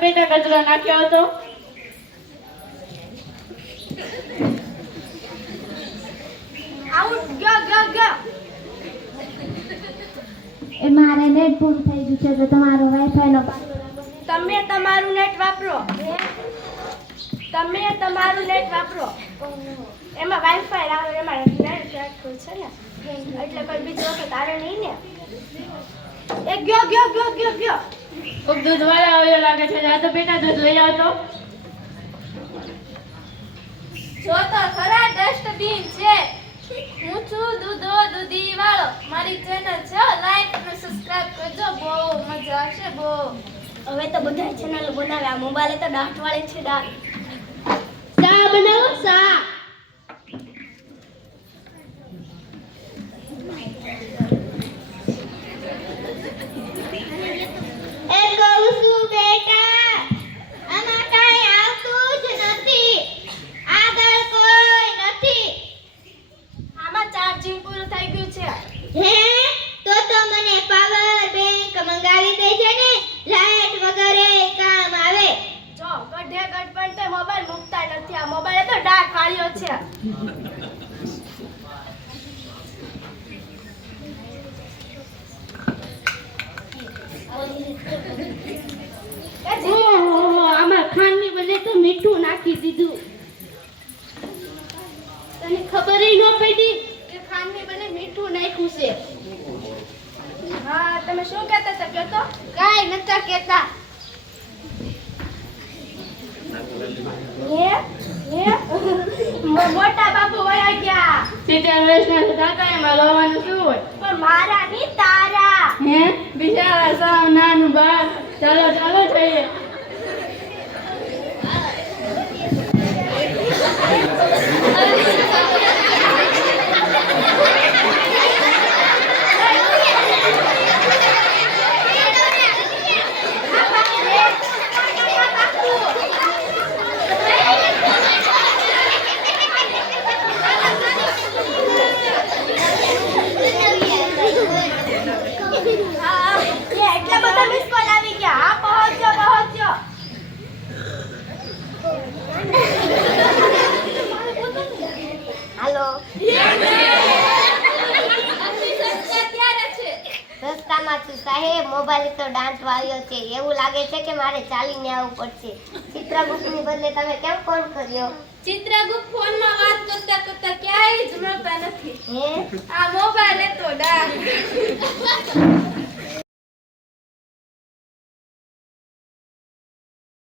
પાટલો નાખ્યો હતો. આઉટ ગયો ગયો ગયો એ મારે નેટ પૂરું થઈ ગયું છે તો તમારો વાઈફાઈ નો તમે તમારું નેટ વાપરો. તમે તમારું નેટ વાપરો. એમાં વાઈફાઈ આવે એમાં નેટ રાખવું છે ને. એટલે કોઈ બીજો વખત આવે નહીં ને. એ ગયો ગયો ગયો ગયો ગયો. કોક દૂધ વાળા આવ્યો લાગે છે જા તો બેટા દૂધ લઈ આવતો જો તો ખરા ડસ્ટબિન છે. હું છું દૂધો દૂધી વાળો. મારી ચેનલ છે લાઈક અને સબસ્ક્રાઇબ કરજો. બહુ મજા આવશે બહુ. હવે તો બધા ચેનલ બનાવ્યા આ મોબાઈલ તો દાંત વાળી છે દાંત સા બનાવો સા એ કહું છું બેટા આમાં કાંઈ આવતું જ નથી આગળ કોઈ નથી આમાં ચાર્જિંગ પૂરું થઈ ગયું છે. હે? તો તો મને પાવર બેંક મંગાવી દેજે ને? લાઈટ વગેરે કામ આવે. જો ગઢે ગઢ પણ તે મોબાઈલ મૂકતા નથી. આ મોબાઈલ તો ડાર્ક વાળ્યો છે. મીઠું નાખી દીધું. તને ખબર ય ન પડી? ખાંડની બને મીઠું નાખ્યું છે. હા તમે શું કહેતા હતા? તો? કાઈ નતા કહેતા. હે? હે? મોટા બાપુ વયા ગયા. સીતે વર્ષના થતા એમાં રોવાનું શું હોય? પણ મારા ની તારા. હે? બિચારા સાવ નાનું બાળ. ચાલો ચાલો જઈએ હા, એ એટલા બધા મિસ કોલ આવી ગયા હા પહોંચ્યો પહોંચ્યો હાલો ત્યારે છે રસ્તામાં છું સાહેબ. મોબાઈલ તો દાંત વાળ્યો છે. એવું લાગે છે કે મારે ચાલીને આવવું પડશે. ચિત્રગુપ્તની બદલે તમે કેમ ફોન કર્યો? ચિત્રગુપ્ત ફોનમાં વાત કરતા કરતા ક્યાંય જ મળતા નથી. આ મોબાઈલ તો તો